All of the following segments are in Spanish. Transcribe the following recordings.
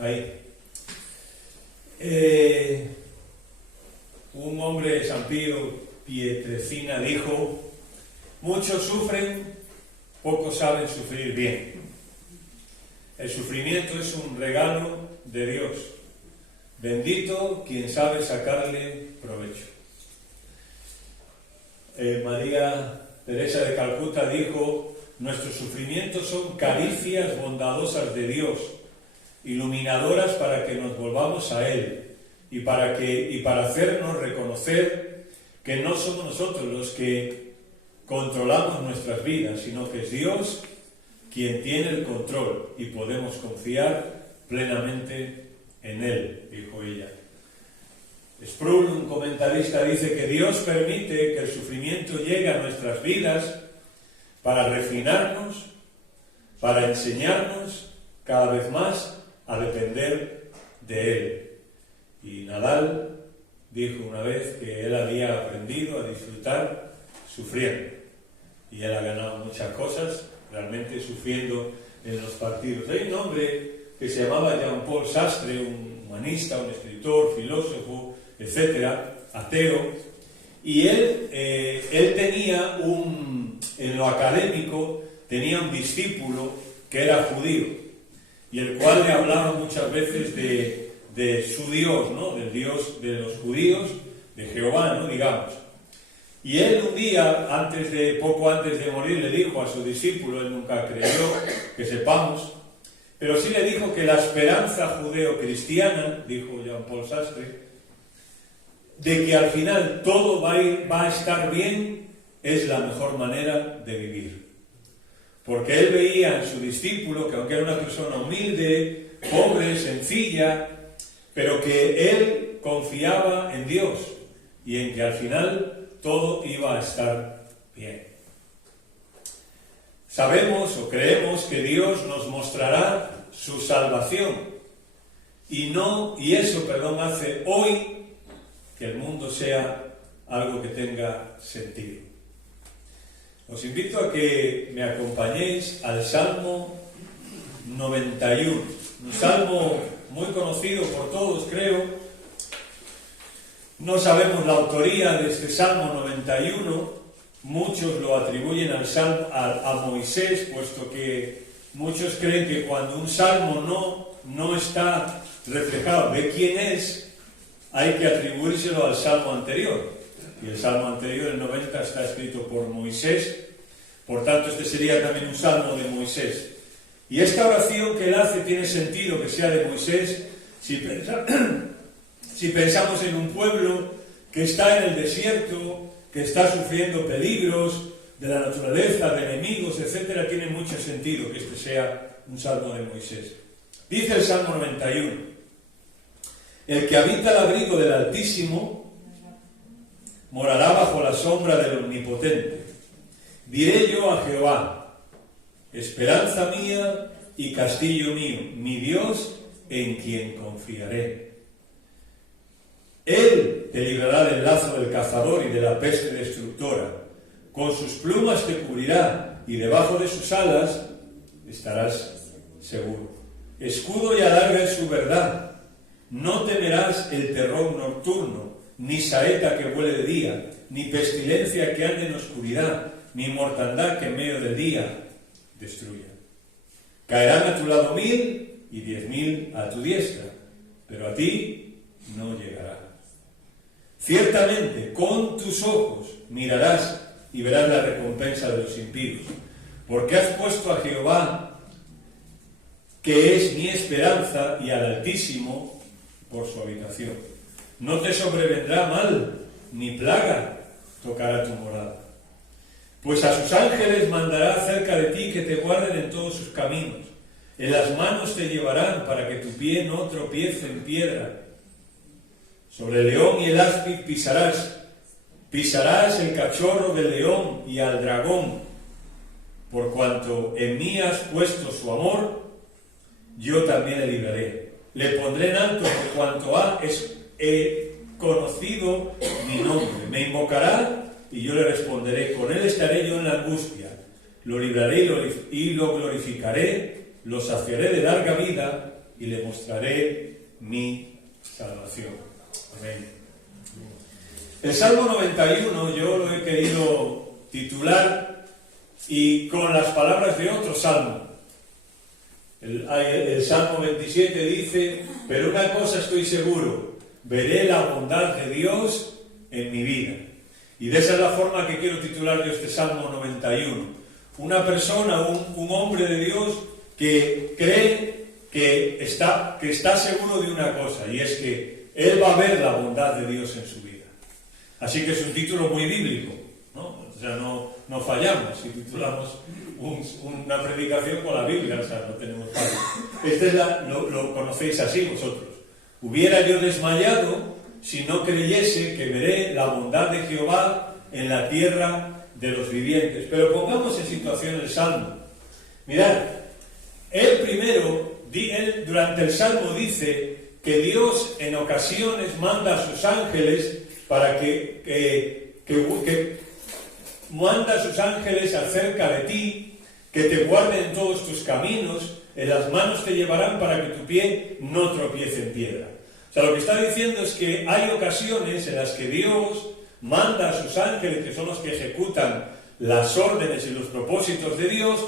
ahí. Un hombre, San Pío Pietrelcina, dijo: muchos sufren, pocos saben sufrir bien. El sufrimiento es un regalo de Dios. Bendito quien sabe sacarle provecho. María Teresa de Calcuta dijo: nuestros sufrimientos son caricias bondadosas de Dios, iluminadoras para que nos volvamos a Él y para hacernos reconocer que no somos nosotros los que controlamos nuestras vidas, sino que es Dios quien tiene el control y podemos confiar plenamente en Él, dijo ella. Sproul, un comentarista, dice que Dios permite que el sufrimiento llegue a nuestras vidas para refinarnos, para enseñarnos cada vez más a depender de Él. Y Nadal dijo una vez que él había aprendido a disfrutar sufriendo. Y él ha ganado muchas cosas, realmente sufriendo en los partidos. Hay un hombre que se llamaba Jean-Paul Sartre, un humanista, un escritor, filósofo, etcétera, ateo, y él tenía en lo académico, tenía un discípulo que era judío, y el cual le hablaba muchas veces de su Dios, ¿no? Del Dios de los judíos, de Jehová, ¿no? Digamos. Y él un día, poco antes de morir, le dijo a su discípulo, él nunca creyó, que sepamos, pero sí le dijo que la esperanza judeo-cristiana, dijo Jean-Paul Sartre, de que al final todo va a estar bien, es la mejor manera de vivir. Porque él veía en su discípulo que aunque era una persona humilde, pobre, sencilla, pero que él confiaba en Dios y en que al final todo iba a estar bien. Sabemos o creemos que Dios nos mostrará su salvación y eso hace hoy que el mundo sea algo que tenga sentido. Os invito a que me acompañéis al Salmo 91, un salmo muy conocido por todos, creo. No sabemos la autoría de este Salmo 91, muchos lo atribuyen a Moisés, puesto que muchos creen que cuando un salmo no está reflejado de quién es, hay que atribuírselo al salmo anterior. Y el salmo anterior, el 90, está escrito por Moisés, por tanto este sería también un salmo de Moisés. Y esta oración que él hace tiene sentido que sea de Moisés si pensamos en un pueblo que está en el desierto, que está sufriendo peligros de la naturaleza, de enemigos, etc. Tiene mucho sentido que este sea un salmo de Moisés. Dice el Salmo 91: el que habita el abrigo del Altísimo morará bajo la sombra del Omnipotente. Diré yo a Jehová: esperanza mía y castillo mío, mi Dios en quien confiaré. Él te librará del lazo del cazador y de la peste destructora. Con sus plumas te cubrirá y debajo de sus alas estarás seguro. Escudo y adarga es su verdad. No temerás el terror nocturno, ni saeta que vuele de día, ni pestilencia que ande en oscuridad, ni mortandad que en medio del día destruya. Caerán a tu lado 1000 y 10.000 a tu diestra, pero a ti no llegará. Ciertamente, con tus ojos mirarás y verás la recompensa de los impíos, porque has puesto a Jehová, que es mi esperanza, y al Altísimo por su habitación. No te sobrevendrá mal, ni plaga tocará tu morada. Pues a sus ángeles mandará cerca de ti que te guarden en todos sus caminos. En las manos te llevarán para que tu pie no tropiece en piedra. Sobre el león y el áspid pisarás el cachorro del león y al dragón. Por cuanto en mí has puesto su amor, yo también le libraré. Le pondré en alto por cuanto he conocido mi nombre. Me invocará y yo le responderé. Con él estaré yo en la angustia. Lo libraré y lo glorificaré. Lo saciaré de larga vida y le mostraré mi salvación. Amén. El Salmo 91 yo lo he querido titular y con las palabras de otro salmo. El Salmo 27 dice: pero una cosa estoy seguro, veré la bondad de Dios en mi vida. Y de esa es la forma que quiero titular yo este Salmo 91. Una persona, un hombre de Dios que cree que está seguro de una cosa, y es que él va a ver la bondad de Dios en su vida. Así que es un título muy bíblico, ¿no? O sea, no fallamos si titulamos una predicación con la Biblia, o sea, no tenemos fallo. Lo conocéis así vosotros. Hubiera yo desmayado si no creyese que veré la bondad de Jehová en la tierra de los vivientes. Pero pongamos en situación el Salmo. Mirad, él durante el Salmo dice que Dios en ocasiones manda a sus ángeles para que manda a sus ángeles acerca de ti, que te guarden todos tus caminos, en las manos te llevarán para que tu pie no tropiece en piedra. O sea, lo que está diciendo es que hay ocasiones en las que Dios manda a sus ángeles, que son los que ejecutan las órdenes y los propósitos de Dios,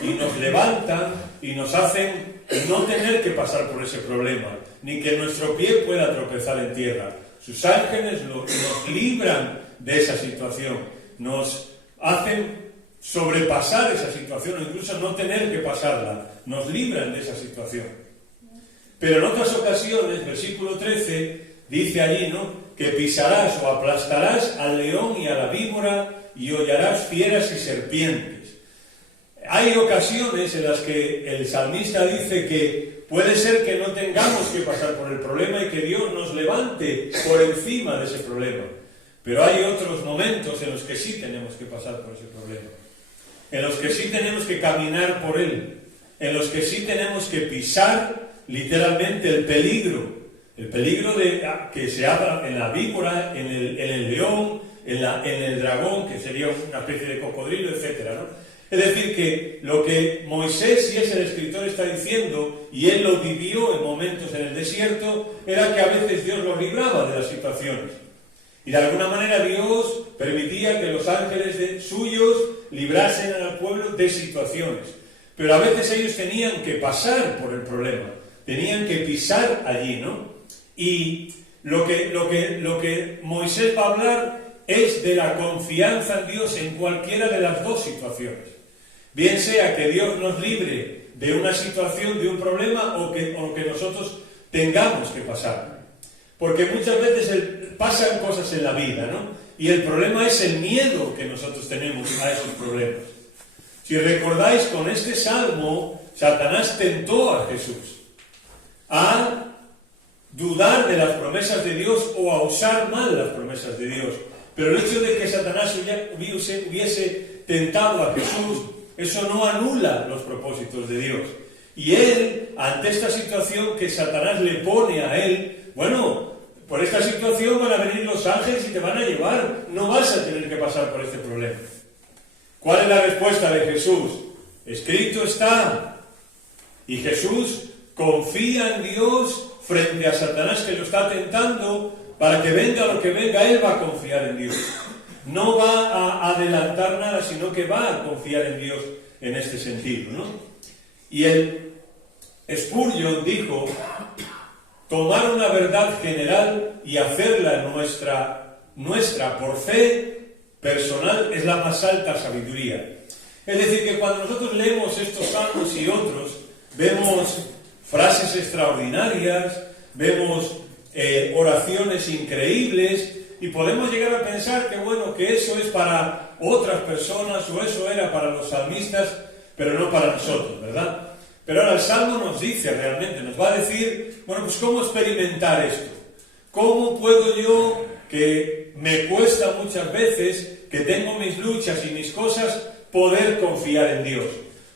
y nos levantan y nos hacen no tener que pasar por ese problema, ni que nuestro pie pueda tropezar en tierra. Sus ángeles nos libran de esa situación, nos hacen sobrepasar esa situación o incluso no tener que pasarla, nos libran de esa situación. Pero en otras ocasiones, versículo 13, dice allí, ¿no?, que pisarás o aplastarás al león y a la víbora y hollarás fieras y serpientes. Hay ocasiones en las que el salmista dice que puede ser que no tengamos que pasar por el problema y que Dios nos levante por encima de ese problema. Pero hay otros momentos en los que sí tenemos que pasar por ese problema, en los que sí tenemos que caminar por él, en los que sí tenemos que pisar literalmente el peligro que se habla en la víbora, en el león, en el dragón, que sería una especie de cocodrilo, etc., ¿no? Es decir, que lo que Moisés, y es el escritor, está diciendo, y él lo vivió en momentos en el desierto, era que a veces Dios lo libraba de las situaciones. Y de alguna manera Dios permitía que los ángeles suyos librasen al pueblo de situaciones. Pero a veces ellos tenían que pasar por el problema, tenían que pisar allí, ¿no? Y lo que Moisés va a hablar es de la confianza en Dios en cualquiera de las dos situaciones. Bien sea que Dios nos libre de una situación, de un problema, o que nosotros tengamos que pasar. Porque muchas veces pasan cosas en la vida, ¿no? Y el problema es el miedo que nosotros tenemos a esos problemas. Si recordáis, con este salmo, Satanás tentó a Jesús a dudar de las promesas de Dios o a usar mal las promesas de Dios. Pero el hecho de que Satanás hubiese tentado a Jesús, eso no anula los propósitos de Dios. Y él, ante esta situación que Satanás le pone a él, bueno, por esta situación van a venir los ángeles y te van a llevar, no vas a tener que pasar por este problema. ¿Cuál es la respuesta de Jesús? Escrito está. Y Jesús confía en Dios frente a Satanás que lo está tentando. Para que venga lo que venga, él va a confiar en Dios. No va a adelantar nada, sino que va a confiar en Dios en este sentido, ¿no? Y el Spurgeon dijo: tomar una verdad general y hacerla nuestra por fe personal es la más alta sabiduría. Es decir, que cuando nosotros leemos estos salmos y otros, vemos frases extraordinarias, vemos oraciones increíbles, y podemos llegar a pensar que bueno, que eso es para otras personas, o eso era para los salmistas, pero no para nosotros, ¿verdad? Pero ahora el Salmo nos dice realmente, nos va a decir, bueno, pues ¿cómo experimentar esto? ¿Cómo puedo yo, que me cuesta muchas veces, que tengo mis luchas y mis cosas, poder confiar en Dios?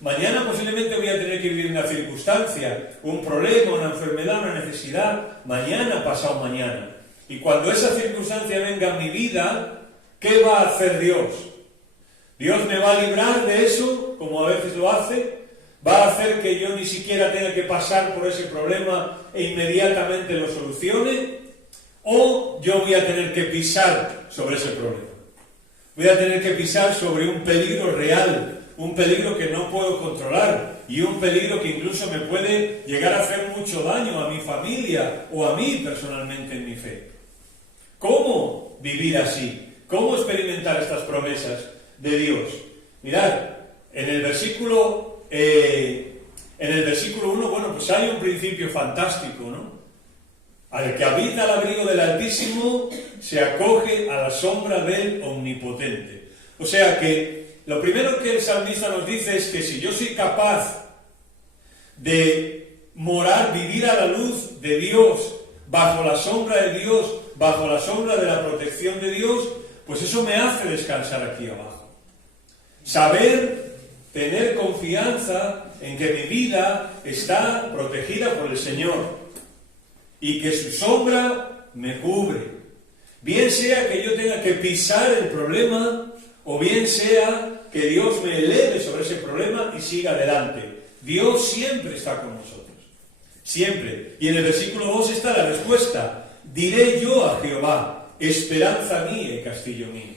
Mañana posiblemente voy a tener que vivir una circunstancia, un problema, una enfermedad, una necesidad, mañana, pasado mañana. Y cuando esa circunstancia venga a mi vida, ¿qué va a hacer Dios? ¿Dios me va a librar de eso, como a veces lo hace? ¿Va a hacer que yo ni siquiera tenga que pasar por ese problema e inmediatamente lo solucione? ¿O yo voy a tener que pisar sobre ese problema? Voy a tener que pisar sobre un peligro real, un peligro que no puedo controlar y un peligro que incluso me puede llegar a hacer mucho daño a mi familia o a mí personalmente en mi fe. ¿Cómo vivir así? ¿Cómo experimentar estas promesas de Dios? Mirad, en el versículo 1, bueno, pues hay un principio fantástico, ¿no? Al que habita al abrigo del Altísimo se acoge a la sombra del Omnipotente. O sea que lo primero que el salmista nos dice es que si yo soy capaz de morar, vivir a la luz de Dios, bajo la sombra de Dios, bajo la sombra de la protección de Dios, pues eso me hace descansar aquí abajo. Saber, tener confianza en que mi vida está protegida por el Señor y que su sombra me cubre. Bien sea que yo tenga que pisar el problema, o bien sea que Dios me eleve sobre ese problema y siga adelante. Dios siempre está con nosotros. Siempre. Y en el versículo 2 está la respuesta. Diré yo a Jehová, esperanza mía y castillo mío.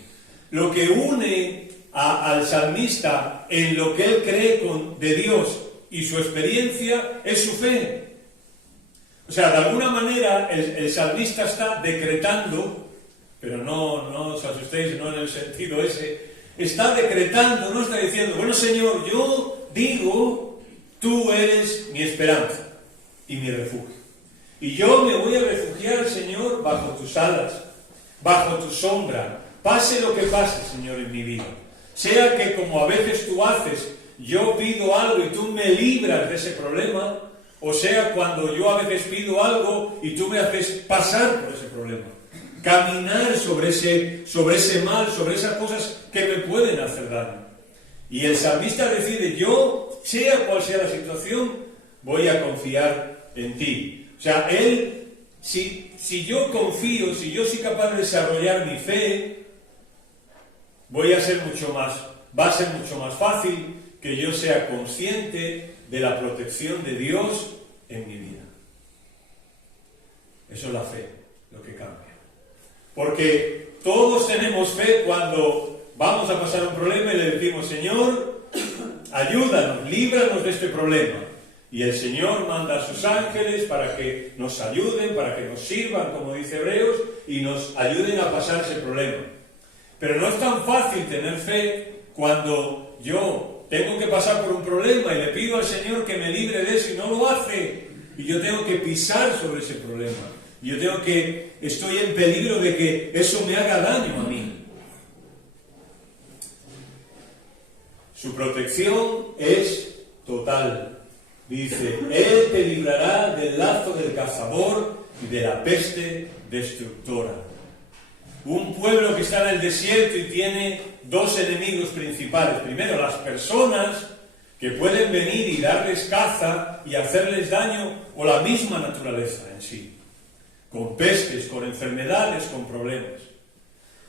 Lo que une al salmista en lo que él cree de Dios y su experiencia es su fe. O sea, de alguna manera el salmista está decretando, pero no os asustéis, no en el sentido ese, está decretando, no está diciendo, bueno Señor, yo digo, tú eres mi esperanza y mi refugio. Y yo me voy a refugiar, Señor, bajo tus alas, bajo tu sombra, pase lo que pase, Señor, en mi vida. Sea que como a veces tú haces, yo pido algo y tú me libras de ese problema, o sea, cuando yo a veces pido algo y tú me haces pasar por ese problema. Caminar sobre ese mal, sobre esas cosas que me pueden hacer daño. Y el salmista decide, yo, sea cual sea la situación, voy a confiar en ti. O sea, él, si yo confío, si yo soy capaz de desarrollar mi fe, va a ser mucho más fácil que yo sea consciente de la protección de Dios en mi vida. Eso es la fe, lo que cambia. Porque todos tenemos fe cuando vamos a pasar un problema y le decimos, Señor, ayúdanos, líbranos de este problema. Y el Señor manda a sus ángeles para que nos ayuden, para que nos sirvan, como dice Hebreos, y nos ayuden a pasar ese problema. Pero no es tan fácil tener fe cuando yo tengo que pasar por un problema y le pido al Señor que me libre de eso y no lo hace. Y yo tengo que pisar sobre ese problema. Y yo estoy en peligro de que eso me haga daño a mí. Su protección es total. Dice, Él te librará del lazo del cazador y de la peste destructora. Un pueblo que está en el desierto y tiene dos enemigos principales. Primero, las personas que pueden venir y darles caza y hacerles daño, o la misma naturaleza en sí, con pestes, con enfermedades, con problemas.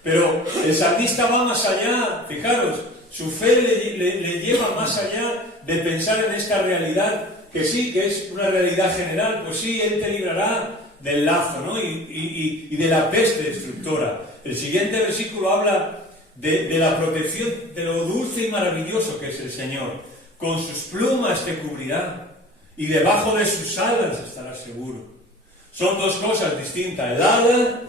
Pero el salmista va más allá, fijaros, su fe le lleva más allá de pensar en esta realidad, que sí, que es una realidad general, pues sí, Él te librará del lazo, ¿no? y de la peste destructora. El siguiente versículo habla de la protección, de lo dulce y maravilloso que es el Señor. Con sus plumas te cubrirá y debajo de sus alas estarás seguro. Son dos cosas distintas. El ala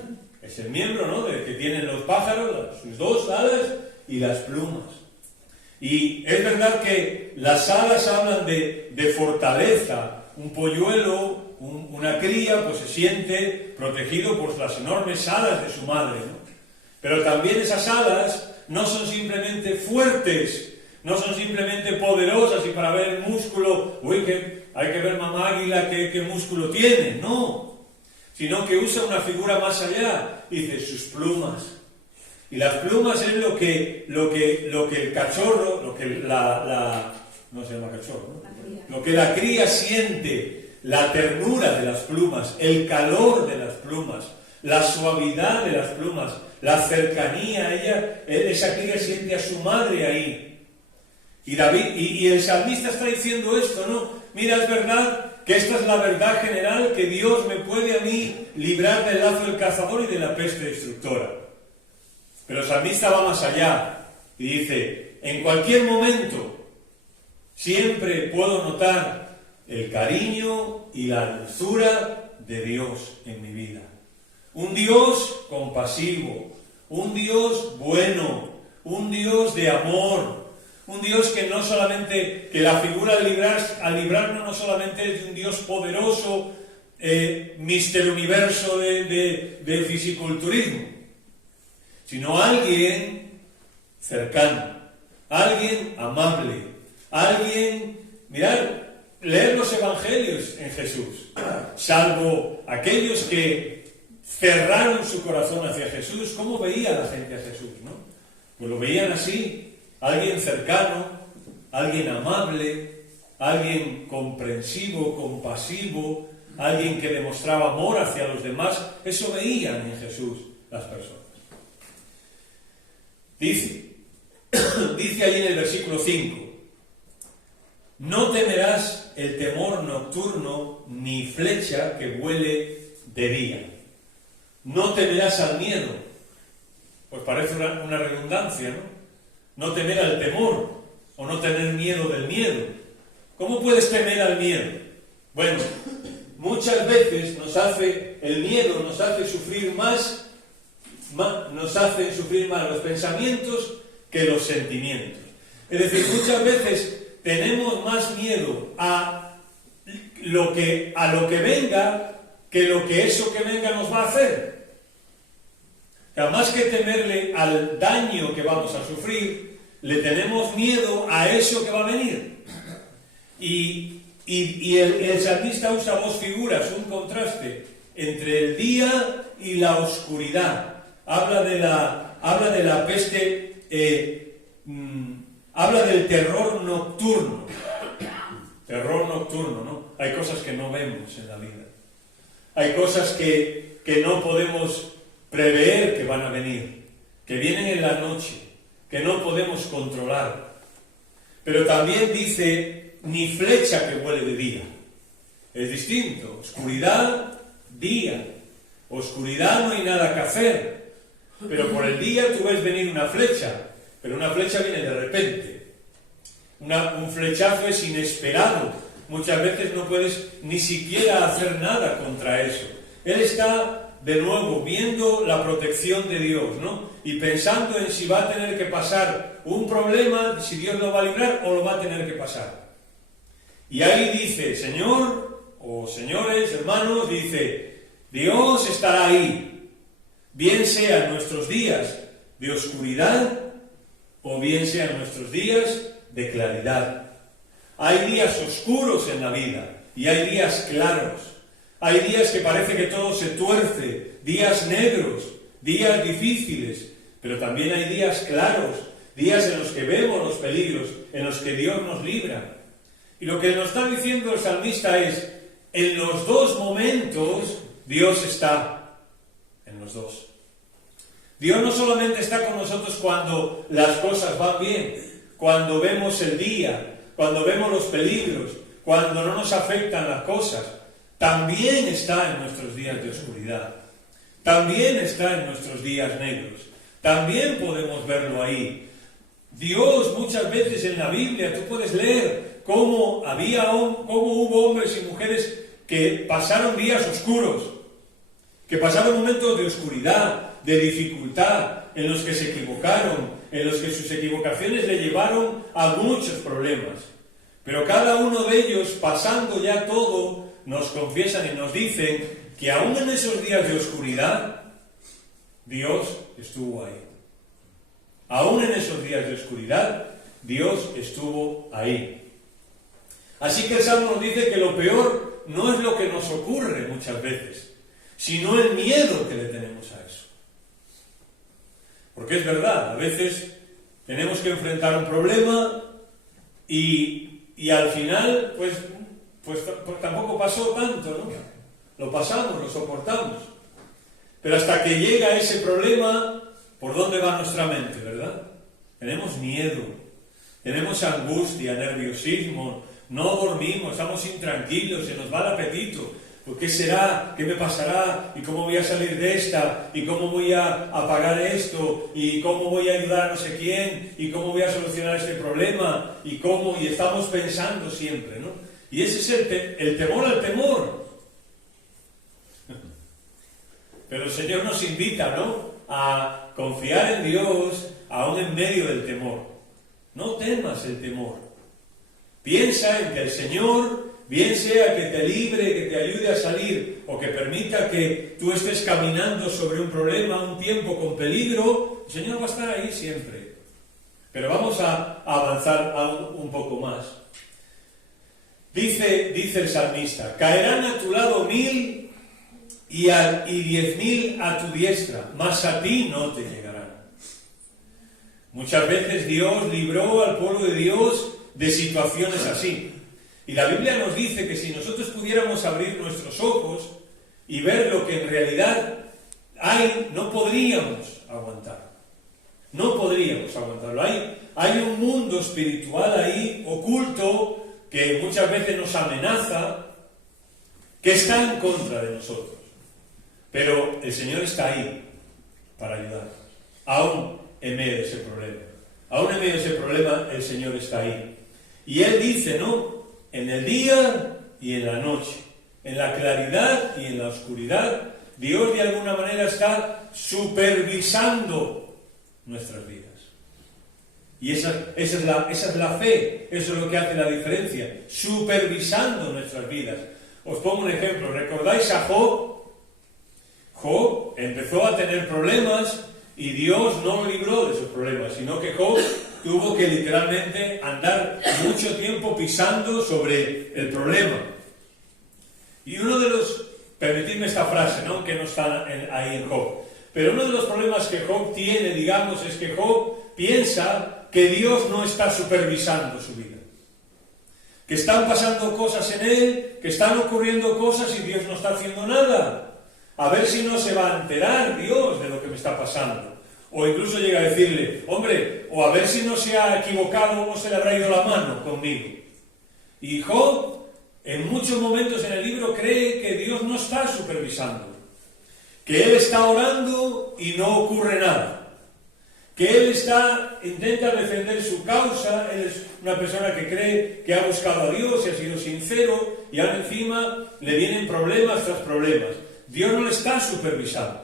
es el miembro, ¿no?, que tienen los pájaros, sus dos alas, y las plumas. Y es verdad que las alas hablan de fortaleza. Un polluelo, una cría, pues se siente protegido por las enormes alas de su madre, ¿no? Pero también esas alas no son simplemente fuertes, no son simplemente poderosas y para ver el músculo, hay que ver mamá águila qué músculo tiene, no, sino que usa una figura más allá, dice sus plumas. Y las plumas es lo que el cachorro, lo que no se llama cachorro, ¿no? Lo que la cría siente, la ternura de las plumas, el calor de las plumas, la suavidad de las plumas, la cercanía, esa cría siente a su madre ahí. Y el salmista está diciendo esto, ¿no? Mira, es verdad que esta es la verdad general, que Dios me puede a mí librar del lazo del cazador y de la peste destructora. Pero el salmista va más allá y dice, en cualquier momento siempre puedo notar el cariño y la dulzura de Dios en mi vida. Un Dios compasivo, un Dios bueno, un Dios de amor, un Dios que no solamente, que la figura al librarnos no solamente es de un Dios poderoso, Mister Universo de fisiculturismo, sino alguien cercano, alguien amable, alguien, mirad, leer los evangelios en Jesús, salvo aquellos que cerraron su corazón hacia Jesús. ¿Cómo veía la gente a Jesús, no? Pues lo veían así, alguien cercano, alguien amable, alguien comprensivo, compasivo, alguien que demostraba amor hacia los demás. Eso veían en Jesús las personas. Dice allí en el versículo 5, no temerás el temor nocturno, ni flecha que vuele de día. No temerás al miedo. Pues parece una redundancia, ¿no? No temer al temor, o no tener miedo del miedo. ¿Cómo puedes temer al miedo? Bueno, muchas veces el miedo nos hace sufrir más los pensamientos que los sentimientos. Es decir, muchas veces tenemos más miedo a lo que venga que lo que eso que venga nos va a hacer. O sea, más que temerle al daño que vamos a sufrir, le tenemos miedo a eso que va a venir. Y el salmista usa dos figuras, un contraste entre el día y la oscuridad. Habla de la peste, habla del terror nocturno. Terror nocturno, ¿no? Hay cosas que no vemos en la vida. Hay cosas que no podemos prever que van a venir, que vienen en la noche, que no podemos controlar. Pero también dice, ni flecha que vuele de día. Es distinto. Oscuridad, día. Oscuridad, no hay nada que hacer. Pero por el día tú ves venir una flecha, pero una flecha viene de repente. Un flechazo es inesperado. Muchas veces no puedes ni siquiera hacer nada contra eso. Él está, de nuevo, viendo la protección de Dios, ¿no? Y pensando en si va a tener que pasar un problema, si Dios lo va a librar o lo va a tener que pasar. Y ahí dice, Señor, o señores, hermanos, dice, Dios estará ahí, bien sean nuestros días de oscuridad o bien sean nuestros días de claridad. Hay días oscuros en la vida y hay días claros. Hay días que parece que todo se tuerce, días negros, días difíciles, pero también hay días claros, días en los que vemos los peligros, en los que Dios nos libra. Y lo que nos está diciendo el salmista es, en los dos momentos, Dios está en los dos. Dios no solamente está con nosotros cuando las cosas van bien, cuando vemos el día, cuando vemos los peligros, cuando no nos afectan las cosas, también está en nuestros días de oscuridad, también está en nuestros días negros, también podemos verlo ahí. Dios muchas veces en la Biblia, tú puedes leer cómo hubo hombres y mujeres que pasaron días oscuros, que pasaron momentos de oscuridad, de dificultad, en los que se equivocaron, en los que sus equivocaciones le llevaron a muchos problemas. Pero cada uno de ellos, pasando ya todo, nos confiesan y nos dicen que aún en esos días de oscuridad, Dios estuvo ahí. Aún en esos días de oscuridad, Dios estuvo ahí. Así que el Salmo nos dice que lo peor no es lo que nos ocurre muchas veces, sino el miedo que le tenemos a eso. Porque es verdad, a veces tenemos que enfrentar un problema y al final, pues tampoco pasó tanto, ¿no? Lo pasamos, lo soportamos. Pero hasta que llega ese problema, ¿por dónde va nuestra mente, verdad? Tenemos miedo. Tenemos angustia, nerviosismo, no dormimos, estamos intranquilos, se nos va el apetito. ¿Por qué será? ¿Qué me pasará? ¿Y cómo voy a salir de esta? ¿Y cómo voy a pagar esto? ¿Y cómo voy a ayudar a no sé quién? ¿Y cómo voy a solucionar este problema? ¿Y cómo? Y estamos pensando siempre, ¿no? Y ese es el temor al temor. Pero el Señor nos invita, ¿no?, a confiar en Dios aún en medio del temor. No temas el temor. Piensa en que el Señor, bien sea que te libre, que te ayude a salir, o que permita que tú estés caminando sobre un problema, un tiempo con peligro, el Señor va a estar ahí siempre. Pero vamos a avanzar un poco más. Dice el salmista: caerán a tu lado 1000 y 10.000 a tu diestra, mas a ti no te llegarán. Muchas veces Dios libró al pueblo de Dios de situaciones así. Y la Biblia nos dice que si nosotros pudiéramos abrir nuestros ojos y ver lo que en realidad hay, no podríamos aguantar. No podríamos aguantarlo. Hay un mundo espiritual ahí, oculto, que muchas veces nos amenaza, que está en contra de nosotros. Pero el Señor está ahí para ayudarnos, aún en medio de ese problema. Aún en medio de ese problema, el Señor está ahí. Y Él dice, ¿no?, en el día y en la noche, en la claridad y en la oscuridad, Dios de alguna manera está supervisando nuestras vidas. Y esa es la fe, eso es lo que hace la diferencia, supervisando nuestras vidas. Os pongo un ejemplo. ¿Recordáis a Job? Job empezó a tener problemas y Dios no lo libró de esos problemas, sino que Job tuvo que literalmente andar mucho tiempo pisando sobre el problema. Y uno de los, permitidme esta frase, ¿no?, que no está ahí en Job, pero uno de los problemas que Job tiene, digamos, es que Job piensa que Dios no está supervisando su vida, que están pasando cosas en él, que están ocurriendo cosas y Dios no está haciendo nada. A ver si no se va a enterar Dios de lo que me está pasando. O incluso llega a decirle, hombre, o a ver si no se ha equivocado o se le habrá ido la mano conmigo. Y Job, en muchos momentos en el libro, cree que Dios no está supervisando, que él está orando y no ocurre nada, que él intenta defender su causa. Él es una persona que cree que ha buscado a Dios y ha sido sincero, y ahora encima le vienen problemas tras problemas. Dios no le está supervisando,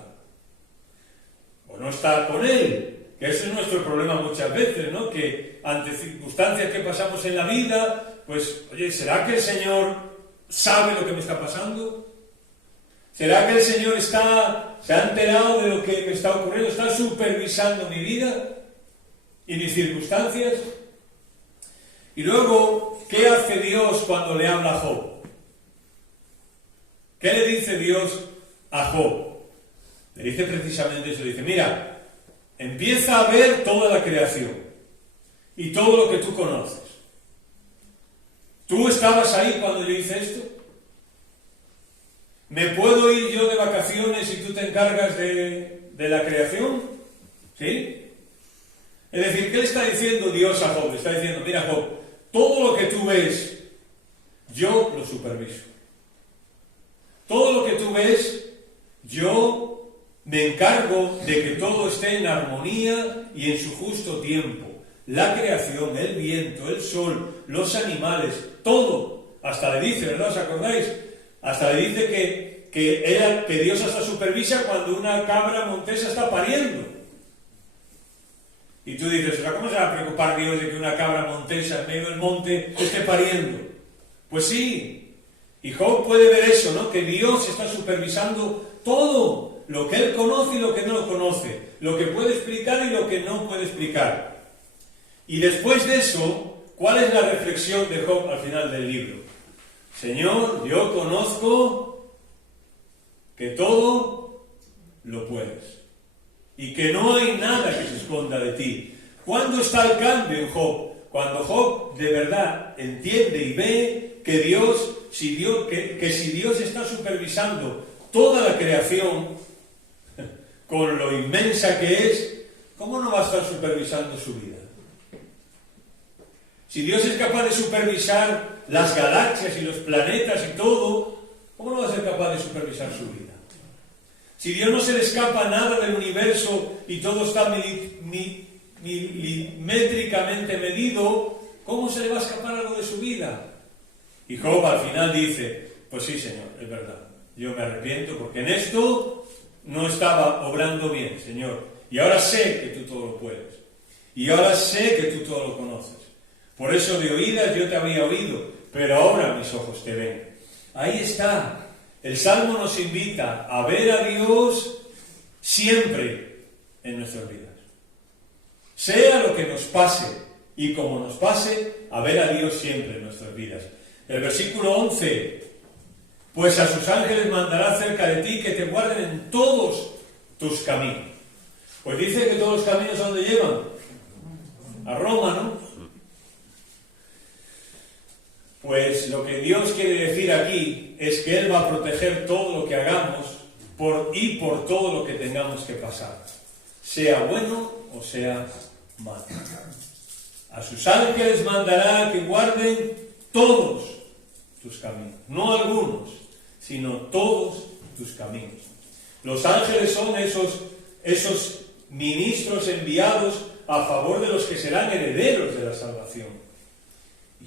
o no está con él, que ese es nuestro problema muchas veces, ¿no?, que ante circunstancias que pasamos en la vida, pues, oye, ¿será que el Señor sabe lo que me está pasando? ¿Será que el Señor se ha enterado de lo que me está ocurriendo? ¿Está supervisando mi vida y mis circunstancias? Y luego, ¿qué hace Dios cuando le habla a Job? ¿Qué le dice Dios a Job? Le dice precisamente eso. Le dice, mira, empieza a ver toda la creación y todo lo que tú conoces. ¿Tú estabas ahí cuando yo hice esto? ¿Me puedo ir yo de vacaciones y tú te encargas de la creación? ¿Sí? Es decir, ¿qué le está diciendo Dios a Job? Le está diciendo, mira Job, todo lo que tú ves, yo lo superviso. Todo lo que tú ves, yo me encargo de que todo esté en armonía y en su justo tiempo. La creación, el viento, el sol, los animales, todo. Hasta le dice, ¿verdad? ¿Os acordáis? Hasta le dice que Dios hasta supervisa cuando una cabra montesa está pariendo. Y tú dices, ¿cómo se va a preocupar Dios de que una cabra montesa en medio del monte esté pariendo? Pues sí. Y Job puede ver eso, ¿no? Que Dios está supervisando todo, lo que él conoce y lo que no lo conoce, lo que puede explicar y lo que no puede explicar. Y después de eso, ¿cuál es la reflexión de Job al final del libro? Señor, yo conozco que todo lo puedes y que no hay nada que se esconda de ti. ¿Cuándo está el cambio en Job? Cuando Job de verdad entiende y ve que si Dios está supervisando toda la creación con lo inmensa que es, ¿cómo no va a estar supervisando su vida? Si Dios es capaz de supervisar las galaxias y los planetas y todo, ¿cómo no va a ser capaz de supervisar su vida? Si Dios no se le escapa nada del universo y todo está milimétricamente medido, ¿cómo se le va a escapar algo de su vida? Y Job al final dice, pues sí, Señor, es verdad, yo me arrepiento porque en esto no estaba obrando bien, Señor, y ahora sé que tú todo lo puedes, y ahora sé que tú todo lo conoces. Por eso de oídas yo te había oído, pero ahora mis ojos te ven. Ahí está. El Salmo nos invita a ver a Dios siempre en nuestras vidas. Sea lo que nos pase y como nos pase, a ver a Dios siempre en nuestras vidas. El versículo 11, pues a sus ángeles mandará cerca de ti que te guarden en todos tus caminos. Pues dice que todos los caminos ¿a dónde llevan? A Roma, ¿no? Pues lo que Dios quiere decir aquí es que Él va a proteger todo lo que hagamos por todo lo que tengamos que pasar, sea bueno o sea malo. A sus ángeles mandará que guarden todos tus caminos, no algunos, sino todos tus caminos. Los ángeles son esos ministros enviados a favor de los que serán herederos de la salvación.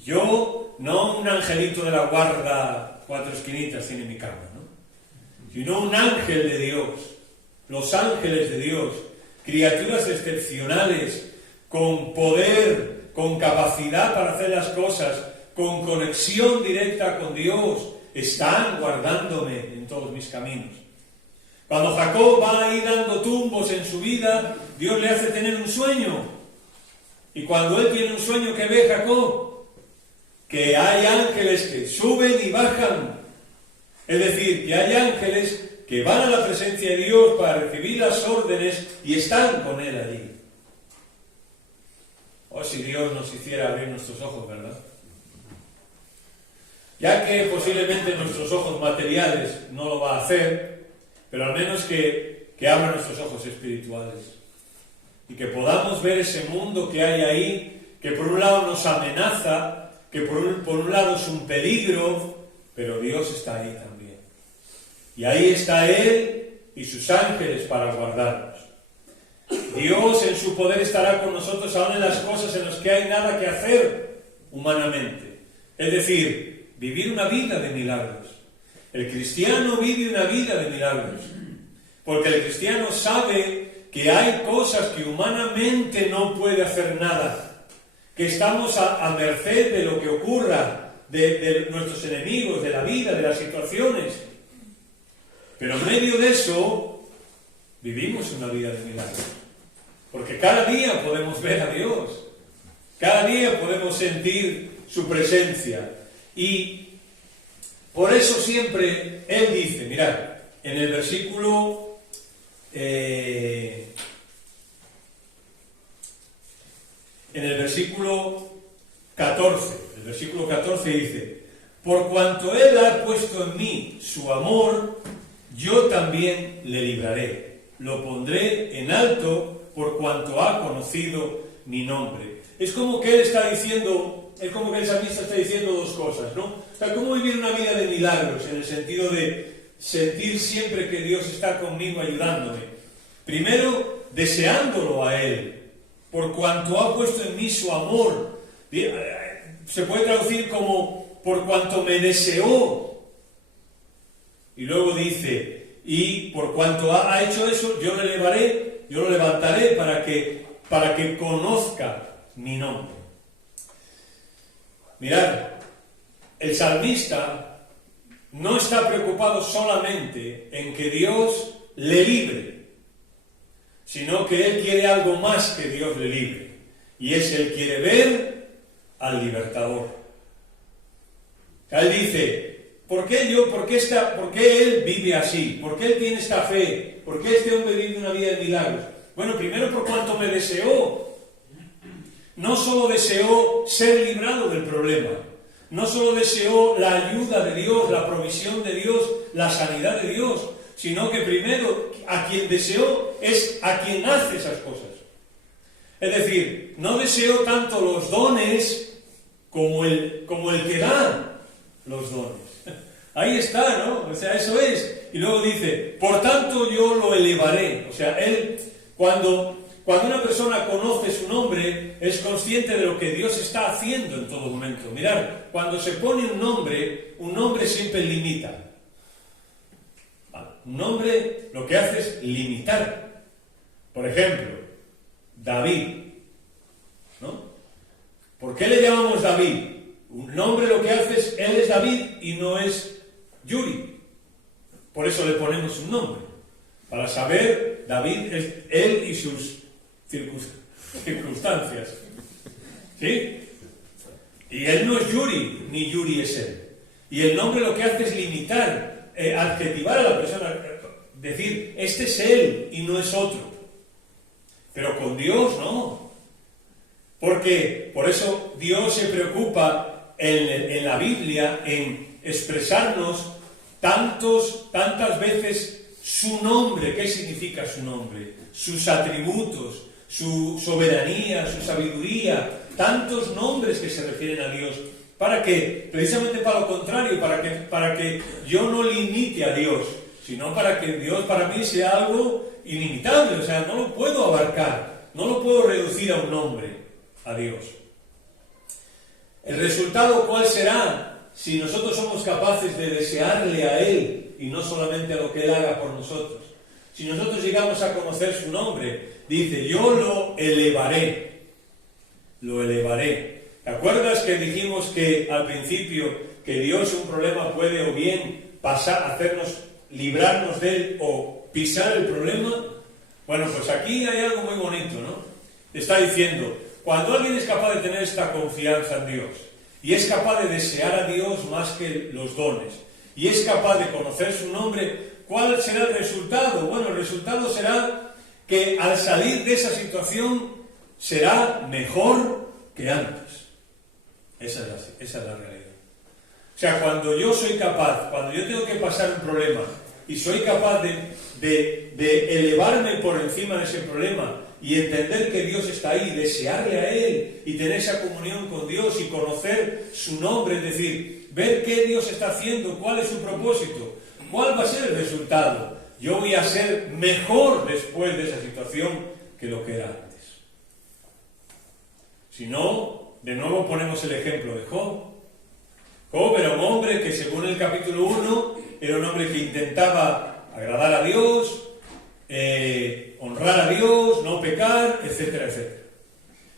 Yo, no un angelito de la guarda 4 esquinitas tiene mi cama, ¿no? Sino un ángel de Dios, los ángeles de Dios, criaturas excepcionales, con poder, con capacidad para hacer las cosas, con conexión directa con Dios, están guardándome en todos mis caminos. Cuando Jacob va ahí dando tumbos en su vida, Dios le hace tener un sueño. Y cuando él tiene un sueño, ¿qué ve Jacob? Que hay ángeles que suben y bajan. Es decir, que hay ángeles que van a la presencia de Dios para recibir las órdenes y están con él allí. Oh, si Dios nos hiciera abrir nuestros ojos, ¿verdad? Ya que posiblemente nuestros ojos materiales no lo va a hacer, pero al menos que abra nuestros ojos espirituales y que podamos ver ese mundo que hay ahí, que por un lado nos amenaza, que por un lado es un peligro, pero Dios está ahí también. Y ahí está Él y sus ángeles para guardarnos. Dios en su poder estará con nosotros aún en las cosas en las que hay nada que hacer humanamente. Es decir, vivir una vida de milagros. El cristiano vive una vida de milagros, porque el cristiano sabe que hay cosas que humanamente no puede hacer nada, que estamos a merced de lo que ocurra, de nuestros enemigos, de la vida, de las situaciones. Pero en medio de eso, vivimos una vida de milagros. Porque cada día podemos ver a Dios. Cada día podemos sentir su presencia. Y por eso siempre Él dice, mirad, en el versículo... En el versículo 14 dice, por cuanto Él ha puesto en mí su amor, yo también le libraré, lo pondré en alto por cuanto ha conocido mi nombre. Es como que Él está diciendo, es como que el salmista está diciendo dos cosas, ¿no? O sea, ¿cómo vivir una vida de milagros? En el sentido de sentir siempre que Dios está conmigo ayudándome. Primero, deseándolo a Él, por cuanto ha puesto en mí su amor. Se puede traducir como por cuanto me deseó. Y luego dice, y por cuanto ha hecho eso, yo le elevaré, yo lo levantaré para que conozca mi nombre. Mirad, el salmista no está preocupado solamente en que Dios le libre, sino que él quiere algo más que Dios le libre, y es él quiere ver al libertador. Él dice, ¿por qué él vive así? ¿Por qué él tiene esta fe? ¿Por qué este hombre vive una vida de milagros? Bueno, primero por cuanto me deseó. No solo deseó ser librado del problema, no solo deseó la ayuda de Dios, la provisión de Dios, la sanidad de Dios, sino que primero a quien deseó es a quien hace esas cosas. Es decir, no deseó tanto los dones como el que da los dones. Ahí está, ¿no? O sea, eso es. Y luego dice, por tanto yo lo elevaré. O sea, él, cuando una persona conoce su nombre, es consciente de lo que Dios está haciendo en todo momento. Mirad, cuando se pone un nombre siempre limita. Un nombre lo que hace es limitar. Por ejemplo, David, ¿no? ¿Por qué le llamamos David? Un nombre lo que hace es, él es David y no es Yuri. Por eso le ponemos un nombre. Para saber, David es él y sus circunstancias. ¿Sí? Y él no es Yuri, ni Yuri es él. Y el nombre lo que hace es limitar, adjetivar a la persona, decir, este es él y no es otro. Pero con Dios no. Porque por eso Dios se preocupa en la Biblia en expresarnos tantas veces su nombre. ¿Qué significa su nombre? Sus atributos, su soberanía, su sabiduría, tantos nombres que se refieren a Dios. ¿Para qué? Precisamente para lo contrario, para que yo no limite a Dios, sino para que Dios para mí sea algo ilimitable. O sea, no lo puedo abarcar, no lo puedo reducir a un nombre, a Dios. ¿El resultado cuál será? Si nosotros somos capaces de desearle a Él y no solamente a lo que Él haga por nosotros. Si nosotros llegamos a conocer su nombre, dice, yo lo elevaré. Lo elevaré. ¿Te acuerdas que dijimos que al principio que Dios un problema puede o bien librarnos de él o pisar el problema? Bueno, pues aquí hay algo muy bonito, ¿no? Está diciendo, cuando alguien es capaz de tener esta confianza en Dios y es capaz de desear a Dios más que los dones y es capaz de conocer su nombre, ¿cuál será el resultado? Bueno, el resultado será que al salir de esa situación será mejor que antes. Esa es la realidad. O sea, cuando yo soy capaz, cuando yo tengo que pasar un problema y soy capaz de elevarme por encima de ese problema y entender que Dios está ahí, desearle a Él y tener esa comunión con Dios y conocer su nombre, es decir, ver qué Dios está haciendo, cuál es su propósito, cuál va a ser el resultado. Yo voy a ser mejor después de esa situación que lo que era antes. Si no, de nuevo ponemos el ejemplo de Job. Job era un hombre que, según el capítulo 1, era un hombre que intentaba agradar a Dios, honrar a Dios, no pecar, etcétera, etcétera.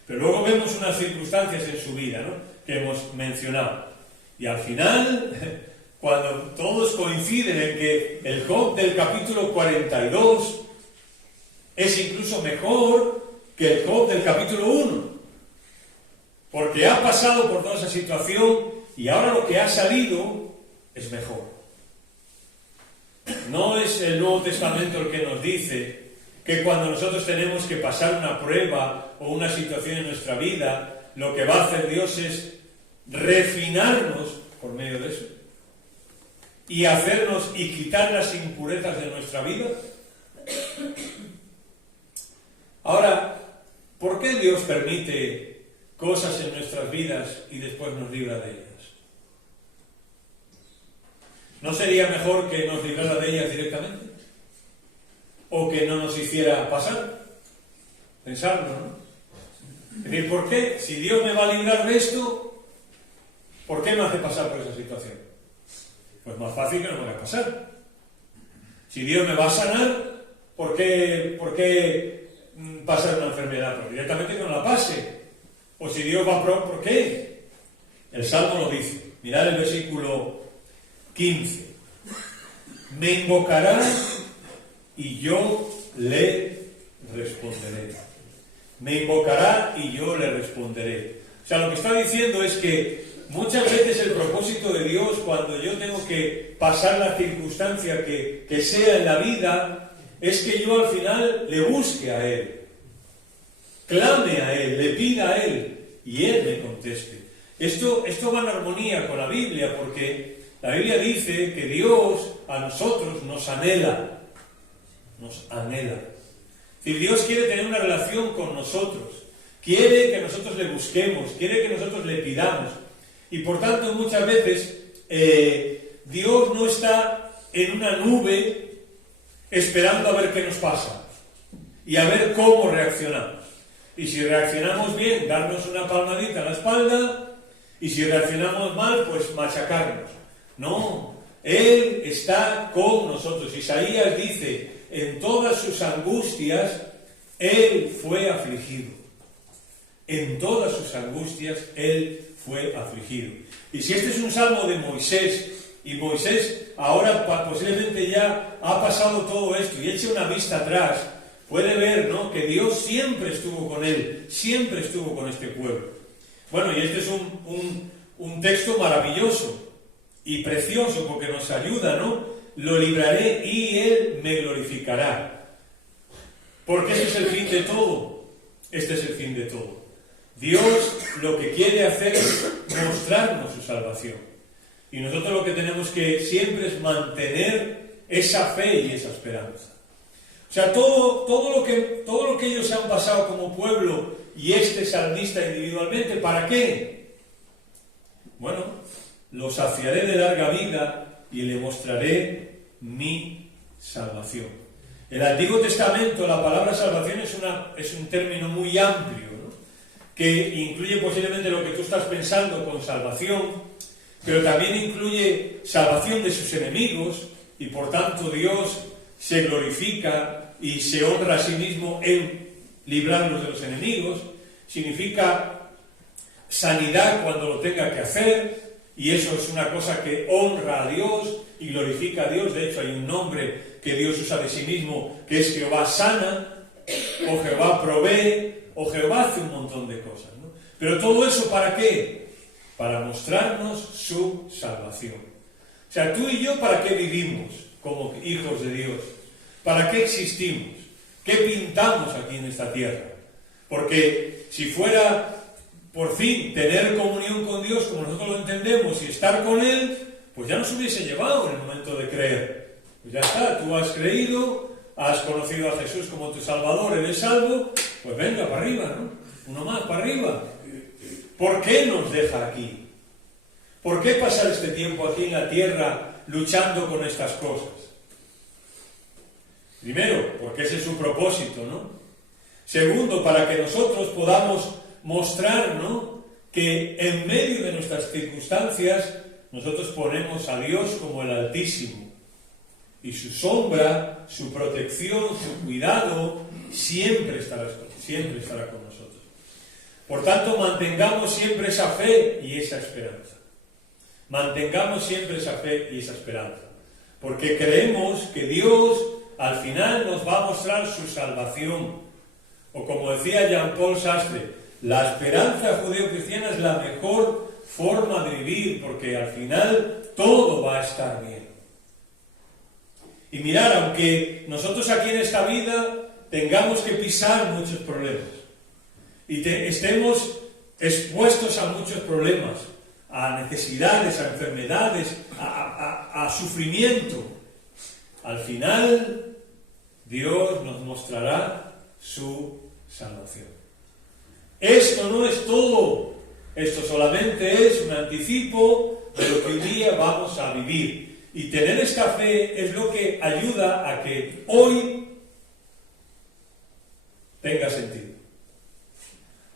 Pero luego vemos unas circunstancias en su vida, ¿no?, que hemos mencionado. Y al final, cuando todos coinciden en que el Job del capítulo 42 es incluso mejor que el Job del capítulo 1. Porque ha pasado por toda esa situación y ahora lo que ha salido es mejor. No es el Nuevo Testamento el que nos dice que cuando nosotros tenemos que pasar una prueba o una situación en nuestra vida, lo que va a hacer Dios es refinarnos por medio de eso y hacernos y quitar las impurezas de nuestra vida. Ahora, ¿por qué Dios permite cosas en nuestras vidas y después nos libra de ellas? ¿No sería mejor que nos librara de ellas directamente? ¿O que no nos hiciera pasar? Pensarlo, ¿no? Es decir, ¿por qué? Si Dios me va a librar de esto, ¿por qué me hace pasar por esa situación? Pues más fácil que no me vaya a pasar. Si Dios me va a sanar, ¿por qué pasar una enfermedad? Pues directamente que no la pase. O si Dios va a ¿por qué? El Salmo lo dice. Mirad el versículo 15. Me invocará y yo le responderé. Me invocará y yo le responderé. O sea, lo que está diciendo es que muchas veces el propósito de Dios, cuando yo tengo que pasar la circunstancia que sea en la vida, es que yo al final le busque a Él, clame a Él, le pida a Él y Él me conteste. Esto va en armonía con la Biblia, porque la Biblia dice que Dios a nosotros nos anhela. Nos anhela. Es decir, Dios quiere tener una relación con nosotros. quiere que nosotros le busquemos, quiere que nosotros le pidamos. Y por tanto muchas veces Dios no está en una nube esperando a ver qué nos pasa y a ver cómo reaccionamos. Y si reaccionamos bien, darnos una palmadita en la espalda, y si reaccionamos mal, pues machacarnos. No, Él está con nosotros. Isaías dice, en todas sus angustias, Él fue afligido. En todas sus angustias, Él fue afligido. Y si este es un salmo de Moisés, y Moisés ahora posiblemente ya ha pasado todo esto y eche una vista atrás, puede ver, ¿no?, que Dios siempre estuvo con él, siempre estuvo con este pueblo. Bueno, y este es un texto maravilloso y precioso porque nos ayuda, ¿no? Lo libraré y Él me glorificará. Porque este es el fin de todo. Este es el fin de todo. Dios lo que quiere hacer es mostrarnos su salvación. Y nosotros lo que tenemos que siempre es mantener esa fe y esa esperanza. O sea, todo lo que ellos han pasado como pueblo y este salmista individualmente, ¿para qué? Bueno, lo saciaré de larga vida y le mostraré mi salvación. El Antiguo Testamento, la palabra salvación es un término muy amplio, ¿no?, que incluye posiblemente lo que tú estás pensando con salvación, pero también incluye salvación de sus enemigos, y por tanto Dios se glorifica y se honra a sí mismo en librarnos de los enemigos. Significa sanidad cuando lo tenga que hacer, y eso es una cosa que honra a Dios y glorifica a Dios. De hecho, hay un nombre que Dios usa de sí mismo, que es Jehová sana, o Jehová provee, o Jehová hace un montón de cosas, ¿no? Pero todo eso, ¿para qué? Para mostrarnos su salvación. O sea, tú y yo, ¿para qué vivimos como hijos de Dios? ¿Para qué existimos? ¿Qué pintamos aquí en esta tierra? Porque si fuera, por fin, tener comunión con Dios como nosotros lo entendemos y estar con Él, pues ya nos hubiese llevado en el momento de creer. Pues ya está, tú has creído, has conocido a Jesús como tu Salvador, eres salvo, pues venga, para arriba, ¿no? Uno más, para arriba. ¿Por qué nos deja aquí? ¿Por qué pasar este tiempo aquí en la tierra luchando con estas cosas? Primero, porque ese es su propósito, ¿no? Segundo, para que nosotros podamos mostrar, ¿no?, que en medio de nuestras circunstancias nosotros ponemos a Dios como el Altísimo, y su sombra, su protección, su cuidado siempre estará con nosotros. Por tanto, mantengamos siempre esa fe y esa esperanza. Mantengamos siempre esa fe y esa esperanza, porque creemos que Dios al final nos va a mostrar su salvación. O como decía Jean-Paul Sastre, la esperanza judeo-cristiana es la mejor forma de vivir, porque al final todo va a estar bien. Y mirad, aunque nosotros aquí en esta vida tengamos que pisar muchos problemas y estemos expuestos a muchos problemas, a necesidades, a enfermedades, a sufrimiento, al final Dios nos mostrará su salvación. Esto no es todo, esto solamente es un anticipo de lo que hoy día vamos a vivir. Y tener esta fe es lo que ayuda a que hoy tenga sentido.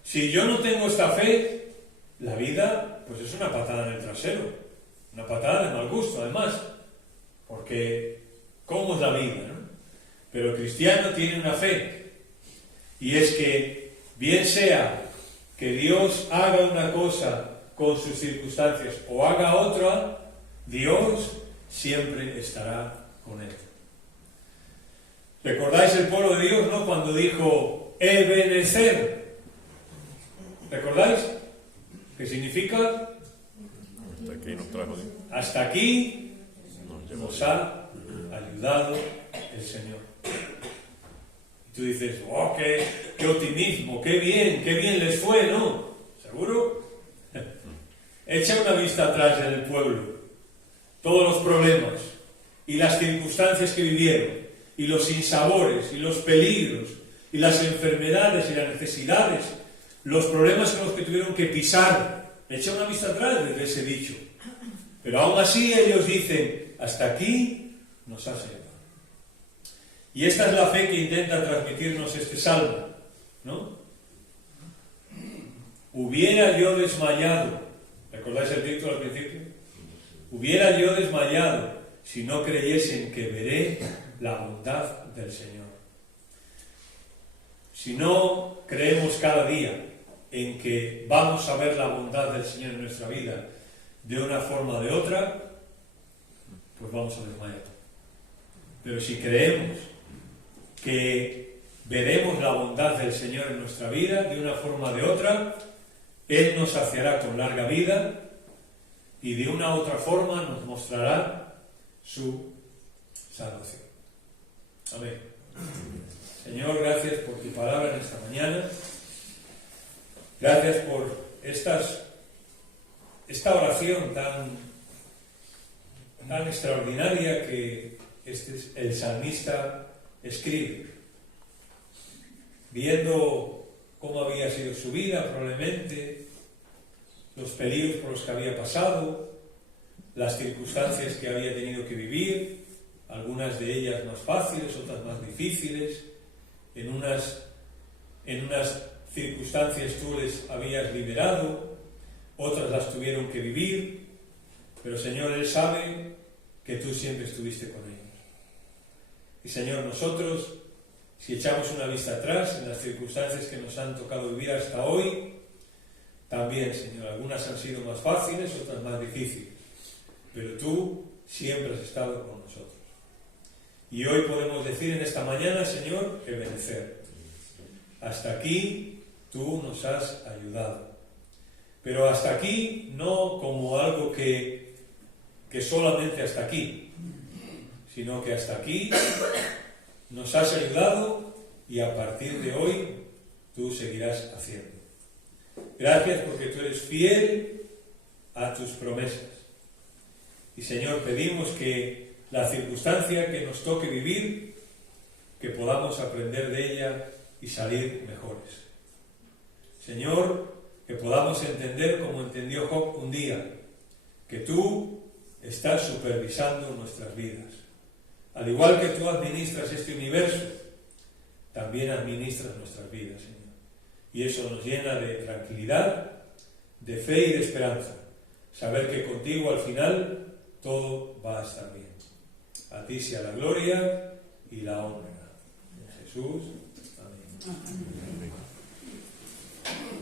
Si yo no tengo esta fe, la vida pues es una patada en el trasero, una patada de mal gusto además, porque ¿cómo es la vida, no? Pero el cristiano tiene una fe, y es que bien sea que Dios haga una cosa con sus circunstancias o haga otra, Dios siempre estará con él. ¿Recordáis el pueblo de Dios, no?, cuando dijo Ebenezer? ¿Recordáis? ¿Qué significa? Hasta aquí nos trajo Dios. Hasta aquí nos ha ayudado el Señor. Y tú dices, oh, qué optimismo, qué bien les fue, ¿no? ¿Seguro? Echa una vista atrás en el pueblo. Todos los problemas y las circunstancias que vivieron, y los sinsabores y los peligros y las enfermedades y las necesidades, los problemas con los que tuvieron que pisar. Echa una vista atrás desde ese dicho. Pero aún así ellos dicen, hasta aquí nos has llevado. Y esta es la fe que intenta transmitirnos este salmo, ¿no? Hubiera yo desmayado, ¿recordáis el título al principio? Hubiera yo desmayado si no creyesen que veré la bondad del Señor. Si no creemos cada día en que vamos a ver la bondad del Señor en nuestra vida de una forma o de otra, pues vamos a desmayar. Pero si creemos que veremos la bondad del Señor en nuestra vida de una forma o de otra, Él nos saciará con larga vida y de una u otra forma nos mostrará su salvación. Amén. Señor, gracias por tu palabra en esta mañana. Gracias por esta oración tan extraordinaria que el salmista escribe, viendo cómo había sido su vida, probablemente, los peligros por los que había pasado, las circunstancias que había tenido que vivir, algunas de ellas más fáciles, otras más difíciles. En unas circunstancias tú les habías liberado, otras las tuvieron que vivir, pero Señor, Él sabe que tú siempre estuviste con ellos. Y Señor, nosotros, si echamos una vista atrás en las circunstancias que nos han tocado vivir hasta hoy, también, Señor, algunas han sido más fáciles, otras más difíciles, pero tú siempre has estado con nosotros. Y hoy podemos decir en esta mañana, Señor, que Ebenezer. Hasta aquí tú nos has ayudado. Pero hasta aquí no como algo que solamente hasta aquí, sino que hasta aquí nos has ayudado y a partir de hoy tú seguirás haciendo. Gracias porque tú eres fiel a tus promesas. Y Señor, pedimos que la circunstancia que nos toque vivir, que podamos aprender de ella y salir mejores. Señor, que podamos entender como entendió Job un día, que tú estás supervisando nuestras vidas. Al igual que tú administras este universo, también administras nuestras vidas, Señor. Y eso nos llena de tranquilidad, de fe y de esperanza. Saber que contigo al final todo va a estar bien. A ti sea la gloria y la honra. En Jesús. Amén.